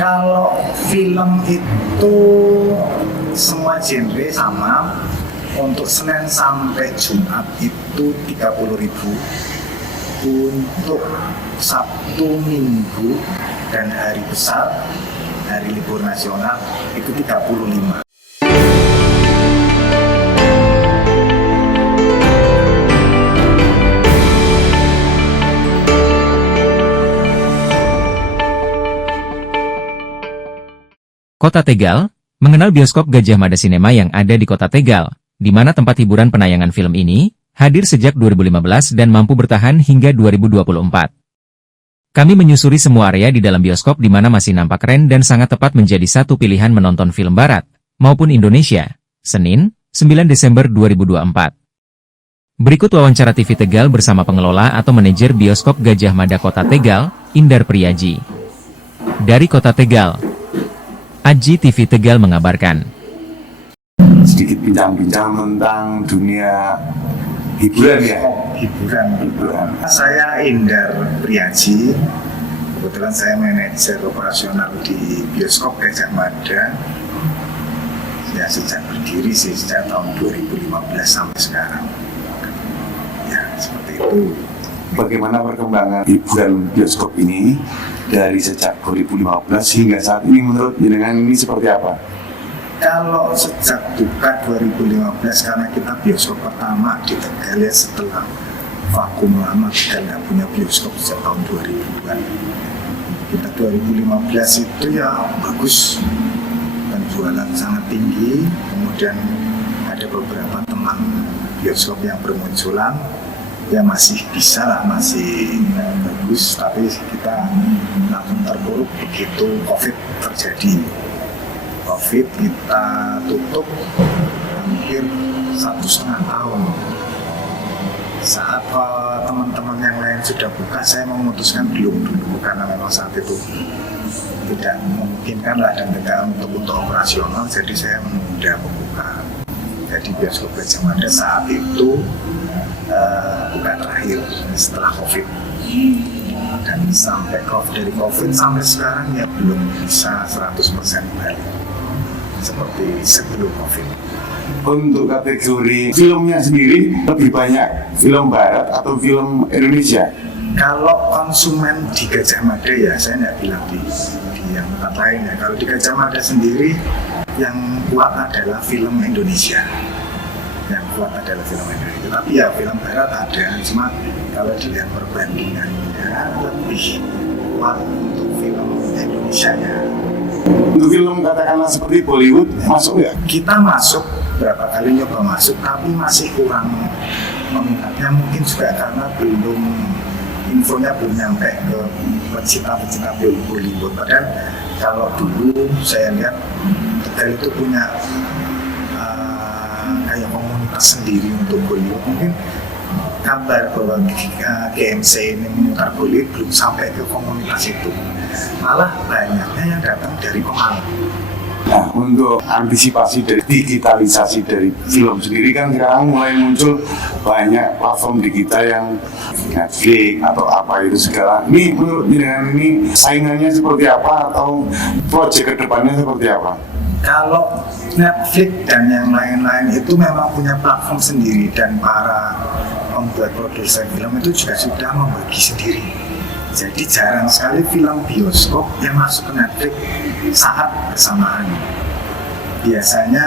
Kalau film itu semua genre sama. Untuk Senin sampai Jumat itu 30.000. Untuk Sabtu, Minggu, dan hari besar, hari libur nasional itu 35. Kota Tegal mengenal bioskop Gajah Mada Cinema yang ada di Kota Tegal, di mana tempat hiburan penayangan film ini hadir sejak 2015 dan mampu bertahan hingga 2024. Kami menyusuri semua area di dalam bioskop di mana masih nampak keren dan sangat tepat menjadi satu pilihan menonton film barat maupun Indonesia. Senin, 9 Desember 2024. Berikut wawancara TV Tegal bersama pengelola atau manajer bioskop Gajah Mada Kota Tegal, Indar Priyaji. Dari Kota Tegal, Aji TV Tegal mengabarkan. Sedikit bincang-bincang tentang dunia hiburan ya. Hiburan. Saya Indar Priyaji. Kebetulan saya manajer operasional di bioskop Gajah Mada. Ya sejak berdiri sih, sejak tahun 2015 sampai sekarang. Ya seperti itu. Bagaimana perkembangan hiburan bioskop ini dari sejak 2015 hingga saat ini menurut jenengan ini seperti apa? Kalau sejak buka 2015, karena kita bioskop pertama di Tegal ya setelah vakum lama kita nggak punya bioskop sejak tahun 2000-an. Kita 2015 itu ya bagus, penjualan sangat tinggi, kemudian ada beberapa teman bioskop yang bermunculan, ya masih bisa lah, masih bagus, tapi kita langsung terpuruk begitu COVID terjadi. COVID kita tutup hampir 1,5 tahun. Saat teman-teman yang lain sudah buka, saya memutuskan belum dulu karena memang saat itu tidak memungkinkan lah dan tidak untuk operasional, jadi saya menunda pembukaan. Jadi bioskop Gajah Mada saat itu buka terakhir setelah COVID. Dan sampai dari COVID sampai sekarang ya belum bisa 100% balik seperti sebelum COVID. Untuk kategori filmnya sendiri lebih banyak film barat atau film Indonesia? Kalau konsumen di Gajah Mada ya saya tidak bilang di yang tempat lain ya. Kalau di Gajah Mada sendiri yang kuat adalah film Indonesia. Yang kuat adalah film Indonesia. Tapi ya film barat ada, cuma kalau dilihat perbandingannya lebih kuat untuk film Indonesia ya. Untuk film katakanlah seperti Bollywood masuk ya? Kita masuk, berapa kali nyoba masuk, tapi masih kurang meminatnya, mungkin juga karena infonya belum nyampe ke pecinta-pecinta Bollywood. Padahal kalau dulu saya lihat Tegal itu punya kayak komunitas sendiri untuk Bollywood. Mungkin kabar bahwa GMC ini memutar Bollywood belum sampai ke komunitas itu. Malah banyaknya yang datang dari Pemalang. Nah, untuk antisipasi dari digitalisasi dari film sendiri kan sekarang mulai muncul banyak platform digital yang Netflix atau apa itu segala. Ini menurut jenengan ini saingannya seperti apa atau proyek kedepannya seperti apa? Kalau Netflix dan yang lain-lain itu memang punya platform sendiri dan para pembuat produser film itu juga sudah membagi sendiri. Jadi jarang sekali film bioskop yang masuk ke Netflix saat bersamaan. Biasanya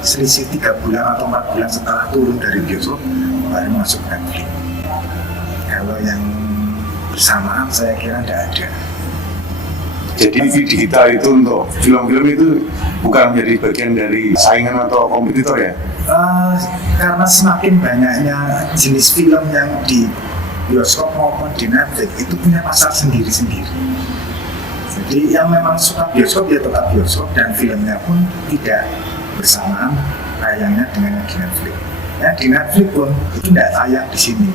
selisih 3 bulan atau 4 bulan setelah turun dari bioskop baru masuk Netflix. Kalau yang bersamaan saya kira tidak ada. Jadi TV digital itu untuk film-film itu bukan menjadi bagian dari saingan atau kompetitor ya? Karena semakin banyaknya jenis film yang di bioskop maupun di Netflix itu punya pasar sendiri-sendiri. Jadi yang memang suka bioskop ya tetap bioskop dan filmnya pun tidak bersamaan tayangnya dengan yang di Netflix. Ya di Netflix pun itu tidak tayang di sini.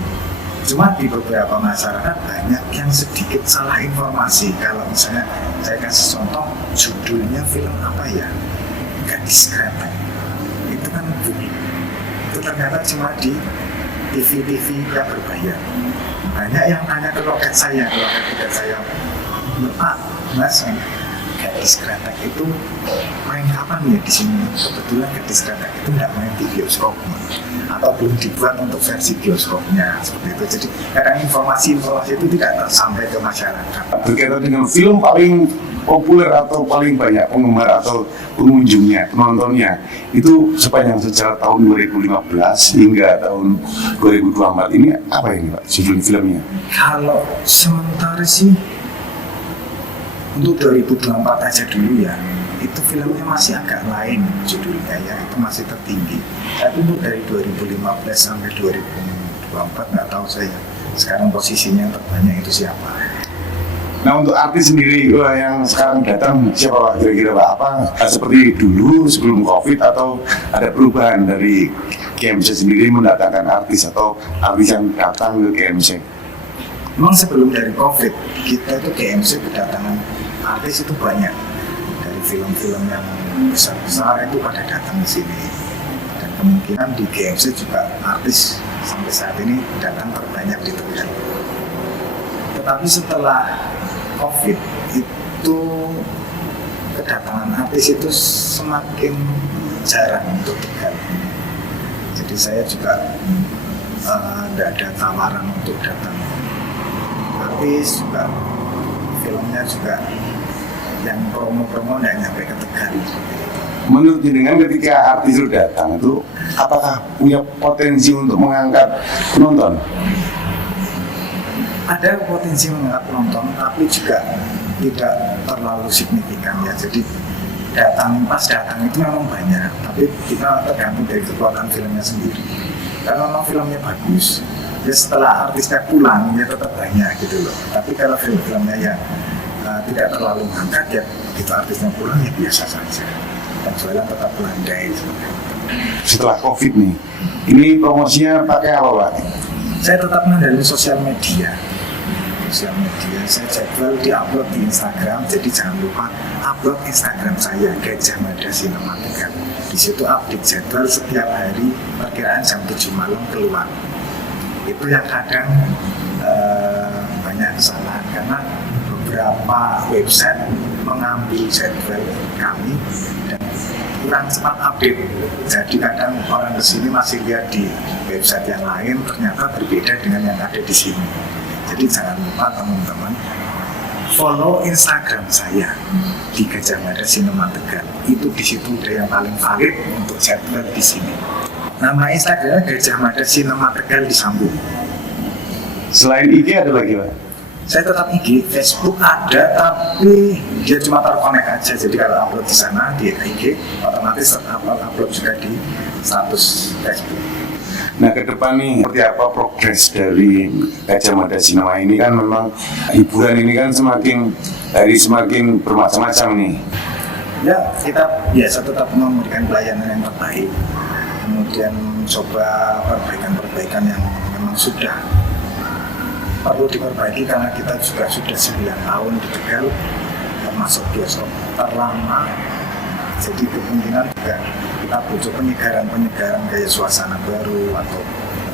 Cuma di beberapa masyarakat banyak yang sedikit salah informasi. Kalau misalnya saya kasih contoh judulnya film apa ya, Gadis Kretek, itu kan bumi. Itu ternyata cuma di TV-TV yang berbayar. Banyak yang tanya ke loket saya, Pak, Mas, Gadis Kretek itu main kapan ya di sini? Kebetulan Gadis Kretek itu nggak main di bioskop atau belum dibuat untuk versi bioskopnya seperti itu. Jadi kadang informasi-informasi itu tidak sampai ke masyarakat. Berkaitan dengan film paling populer atau paling banyak penggemar atau pengunjungnya, penontonnya itu sepanjang sejarah tahun 2015 hingga tahun 2024 ini apa ini Pak judul filmnya? Kalau sementara sih untuk 2024 aja dulu ya, itu filmnya masih agak lain judulnya ya, itu masih tertinggi. Tapi untuk dari 2015 sampai 2024 nggak tahu saya sekarang posisinya yang terbanyak itu siapa. Nah untuk artis sendiri yang sekarang datang siapa Pak kira-kira Pak? Apa seperti dulu sebelum COVID atau ada perubahan dari KMC sendiri mendatangkan artis atau artis yang datang ke KMC? Memang sebelum dari COVID kita itu KMC kedatangan artis itu banyak, dari film-film yang besar-besar itu pada datang ke sini, dan kemungkinan di KMC juga artis sampai saat ini datang terbanyak di Tegal. Tetapi setelah COVID itu kedatangan artis itu semakin jarang untuk Tegal. Jadi saya juga tidak ada tawaran untuk datang artis, juga filmnya juga yang promo-promo tidak nyampe ke Tegal. Menurut jenengan ketika artis itu datang itu apakah punya potensi untuk mengangkat penonton? Ada potensi mengangkat penonton, tapi juga tidak terlalu signifikan ya. Jadi pas datang itu memang banyak, tapi kita tergantung dari kekuatan filmnya sendiri. Kalau memang filmnya bagus, ya setelah artisnya pulang ya tetap banyak gitu loh. Tapi kalau film-filmnya ya tidak terlalu mengangkat ya begitu artisnya pulang ya biasa saja, dan jualan tetap landai seperti itu. Setelah COVID nih, ini promosinya pakai apa Pak? Saya tetap mengandalkan sosial media. Saya jadwal di-upload di Instagram, jadi jangan lupa upload Instagram saya Gajah Mada Cinema Tegal. Di situ update jadwal setiap hari, perkiraan jam 7 malam keluar. Itu yang kadang banyak kesalahan karena beberapa website mengambil jadwal kami dan kurang cepat update. Jadi kadang orang kesini masih lihat di website yang lain, ternyata berbeda dengan yang ada di sini. Jadi jangan lupa teman-teman follow Instagram saya di Gajah Mada Cinema Tegal. Itu di situ udah yang paling valid untuk jadwal di sini. Nama Instagramnya Gajah Mada Cinema Tegal disambung. Selain IG ada lagi Pak? Saya tetap IG, Facebook ada tapi dia cuma terkonek aja. Jadi kalau upload di sana di IG otomatis upload juga di status Facebook. Nah ke depan nih seperti apa progres dari Gajah Mada Cinema ini? Kan memang hiburan ini kan semakin semakin bermacam-macam nih. Ya kita biasa tetap memberikan pelayanan yang terbaik, kemudian coba perbaikan-perbaikan yang memang sudah perlu diperbaiki karena kita juga sudah 9 tahun di Tegal, termasuk bioskop terlama. Jadi kemungkinan juga kita butuh penyegaran gaya suasana baru atau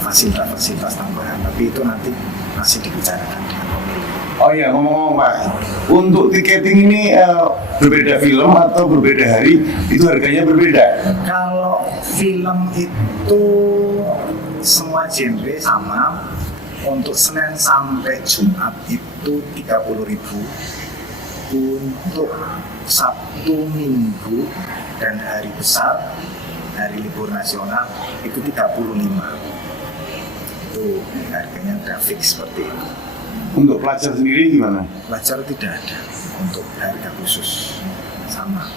fasilitas tambahan, tapi itu nanti masih dibicarakan dengan pemilik. Oh iya ngomong-ngomong Pak, untuk tiketing ini berbeda film atau berbeda hari itu harganya berbeda? Kalau film itu semua genre sama. Untuk Senin sampai Jumat itu 30.000. Untuk Sabtu, Minggu, dan hari besar, hari libur nasional itu 35. Itu harganya udah fix seperti itu. Untuk pelajar sendiri gimana? Pelajar tidak ada untuk harga khusus, sama.